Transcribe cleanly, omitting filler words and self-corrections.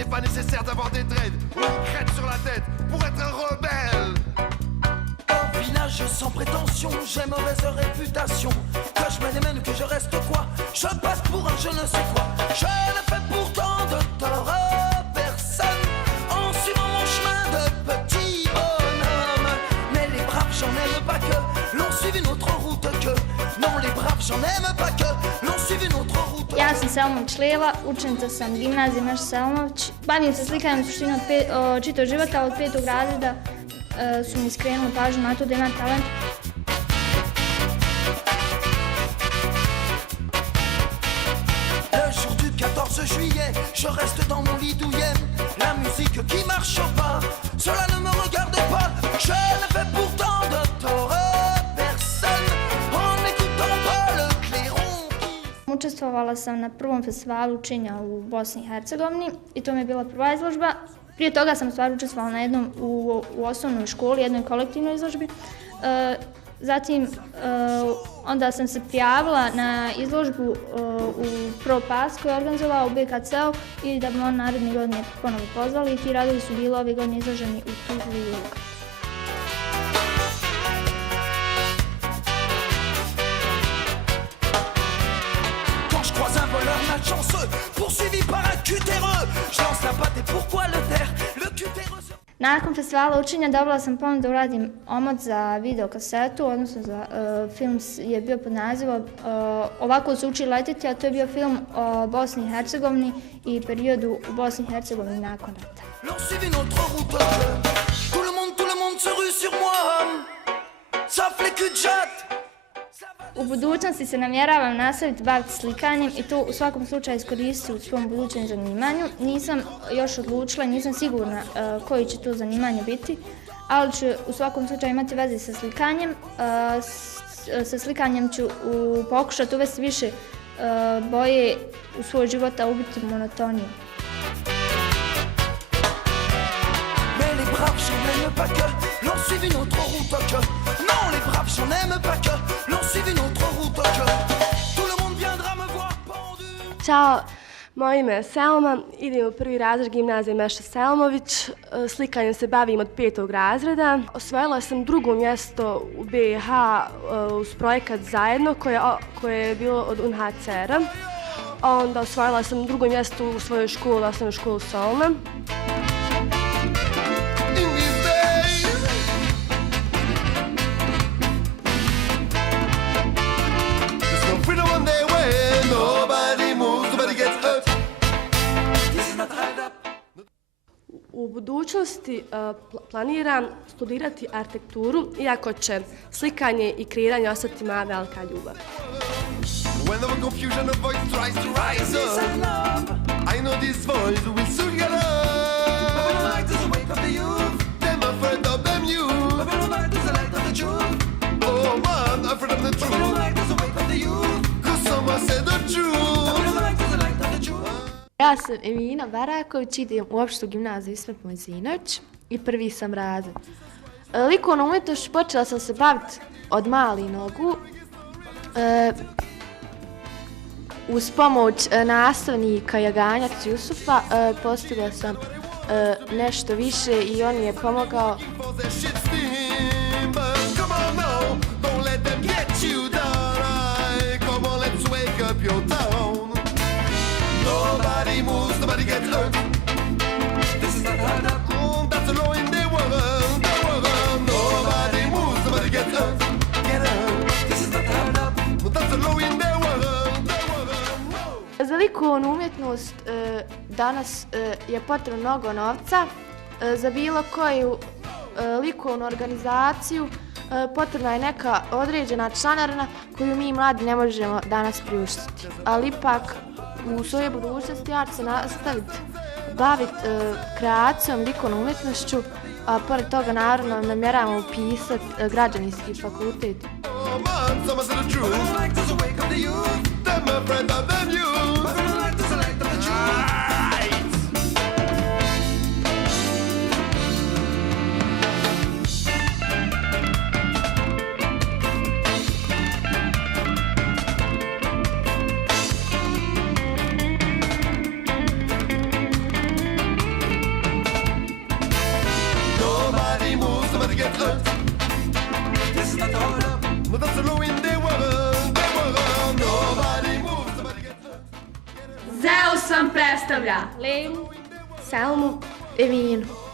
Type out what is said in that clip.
n'est pas nécessaire d'avoir des dreads ou une crête sur la tête pour être un rebelle. Au village sans prétention, j'ai mauvaise réputation. Que je me démène, que je reste quoi, je passe pour un je ne sais quoi. Je ne fais pourtant de tort à personne en suivant mon chemin de petit bonhomme. Mais les braves, j'en aime pas que l'on suive une autre route que. Non, les braves, j'en aime pas que l'on suive une autre route. Ja sam Selmović Lijeva, učenica sam gimnazije Meša Selmović. Bavim se slikanjem suštine od čitavog života, od 5. razreda su mi skrenuli pažnju na to da imam talent. Le jour du 14 juillet, je reste dans mon lit douillet. La musique qui marche pas, cela ne me regarde pas. Je ne fais pourtant de tort à personne en n'écoutant pas le clairon qui... Učestvovala sam na prvom festivalu učenja u Bosni i Hercegovini i to mi je bila prva izložba. Prije toga sam stvarno učestvovala na jednom u osnovnoj školi, jednoj kolektivnoj izložbi. Zatim, onda sam se prijavila na izložbu u ProPass koju je organizovao u BKC-u i da bi on naredne godine ponovo pozvali i ti radovi su bili ove godine izloženi u Tuzli i Lukatu. Quand je croise un voleur malchanceux, poursuivi par un cutéreux, je lance la patte et pourquoi le taire? Le cutéreux se... Nakon festivala učenja dobila sam ponudu da uradim omot za videokasetu, odnosno za film je bio pod nazivom Ovako se uči letiti, a to je bio film o Bosni i Hercegovini i periodu u Bosni i Hercegovini nakon rata. L'on suivi notre route, tout le monde se rue sur moi, ça fait que jatte. U budućnosti se namjeravam nastaviti baviti slikanjem i to u svakom slučaju iskoristiti u svom budućem zanimanju. Nisam još odlučila, nisam sigurna koji će to zanimanje biti, ali ću u svakom slučaju imati veze sa slikanjem. Sa slikanjem ću pokušati uvesti više boje u svoj život, a ubiti monotoniju. Mais les braves, j'en aime pas que l'on suive une autre route que. Non, les braves, j'en aime pas que l'on suive une autre route que. Tout le monde viendra me voir pendu. Ćao, moje ime je Selma, idem u prvi razred gimnazije Meša Selmović, slikanjem se bavim od 5. razreda. Osvojila sam drugo mjesto u BiH uz projekat Zajedno koje je bilo od UNHCR-a. Onda osvojila sam drugo mjesto u svojoj školi, osnovnoj školi Solna. U budućnosti planiram studirati arhitekturu, iako će slikanje i kreiranje ostati moja velika ljubav. Ja sam Emina Baraković, idem u opštu gimnaziju Ismet Mojzinović i prvi sam razred. Likovnom umjetnošću počela sam se baviti od malih nogu. Uz pomoć nastavnika Jaganjac Jusufa postigla sam nešto više i on mi je pomogao. Nobody moves, nobody gets hurt. This is not hard up. That's the law in the world. Nobody moves, nobody gets hurt. Get hurt. This is not hard up. That's the law in the world. Za likovnu umjetnost danas je potrebno mnogo novca. Za bilo koju likovnu organizaciju potrebna je neka određena članarina koju mi mladi ne možemo danas priuštiti. Ali ipak u svojoj budućnosti ja ću se nastaviti baviti kreacijom, likovnom umjetnošću, a pored toga naravno namjeravamo upisati građevinski fakultet. Zeus vam predstavlja Leilu, Selmu, Evinu.